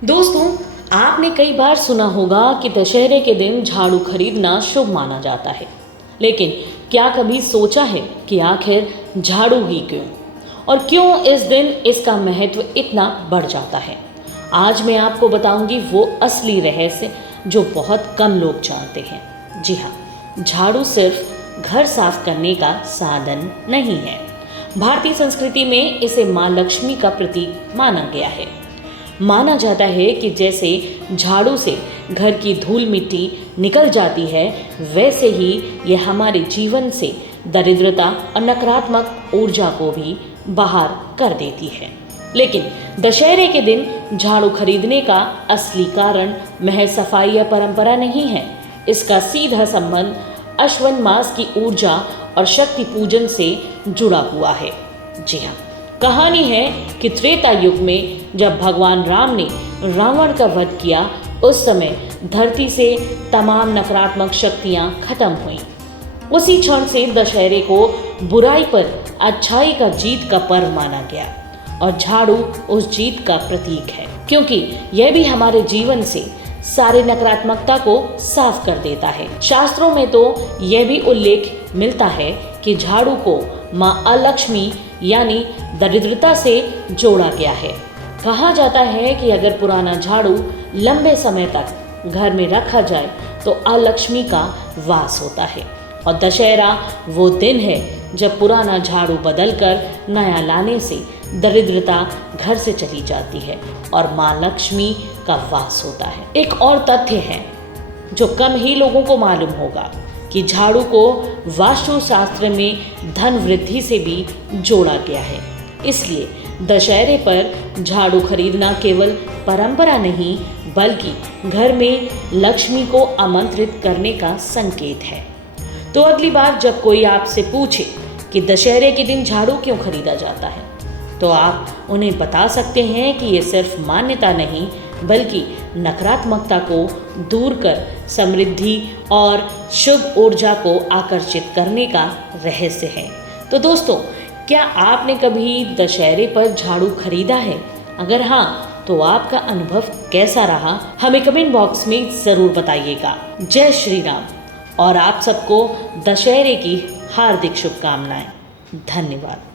दोस्तों, आपने कई बार सुना होगा कि दशहरे के दिन झाड़ू खरीदना शुभ माना जाता है। लेकिन क्या कभी सोचा है कि आखिर झाड़ू ही क्यों और क्यों इस दिन इसका महत्व इतना बढ़ जाता है? आज मैं आपको बताऊंगी वो असली रहस्य जो बहुत कम लोग जानते हैं। जी हाँ, झाड़ू सिर्फ घर साफ करने का साधन नहीं है। भारतीय संस्कृति में इसे माँ लक्ष्मी का प्रतीक माना गया है। माना जाता है कि जैसे झाड़ू से घर की धूल मिट्टी निकल जाती है, वैसे ही यह हमारे जीवन से दरिद्रता और नकारात्मक ऊर्जा को भी बाहर कर देती है। लेकिन दशहरे के दिन झाड़ू खरीदने का असली कारण महज सफाई या परंपरा नहीं है। इसका सीधा संबंध अश्विन मास की ऊर्जा और शक्ति पूजन से जुड़ा हुआ है। जी हाँ, कहानी है कि त्रेता युग में जब भगवान राम ने रावण का वध किया, उस समय धरती से तमाम नकारात्मक शक्तियां खत्म हुईं। उसी क्षण से दशहरे को बुराई पर अच्छाई का जीत का पर्व माना गया और झाड़ू उस जीत का प्रतीक है, क्योंकि यह भी हमारे जीवन से सारे नकारात्मकता को साफ कर देता है। शास्त्रों में तो यह भी उल्लेख मिलता है कि झाड़ू को माँ अलक्ष्मी यानी दरिद्रता से जोड़ा गया है। कहा जाता है कि अगर पुराना झाड़ू लंबे समय तक घर में रखा जाए तो अलक्ष्मी का वास होता है और दशहरा वो दिन है जब पुराना झाड़ू बदलकर नया लाने से दरिद्रता घर से चली जाती है और माँ लक्ष्मी का वास होता है। एक और तथ्य है जो कम ही लोगों को मालूम होगा कि झाड़ू को वास्तु शास्त्र में धन वृद्धि से भी जोड़ा गया है। इसलिए दशहरे पर झाड़ू खरीदना केवल परंपरा नहीं, बल्कि घर में लक्ष्मी को आमंत्रित करने का संकेत है। तो अगली बार जब कोई आपसे पूछे कि दशहरे के दिन झाड़ू क्यों खरीदा जाता है, तो आप उन्हें बता सकते हैं कि ये सिर्फ मान्यता नहीं, बल्कि नकारात्मकता को दूर कर समृद्धि और शुभ ऊर्जा को आकर्षित करने का रहस्य है। तो दोस्तों, क्या आपने कभी दशहरे पर झाड़ू खरीदा है? अगर हाँ, तो आपका अनुभव कैसा रहा, हमें कमेंट बॉक्स में ज़रूर बताइएगा। जय श्री राम और आप सबको दशहरे की हार्दिक शुभकामनाएं। धन्यवाद।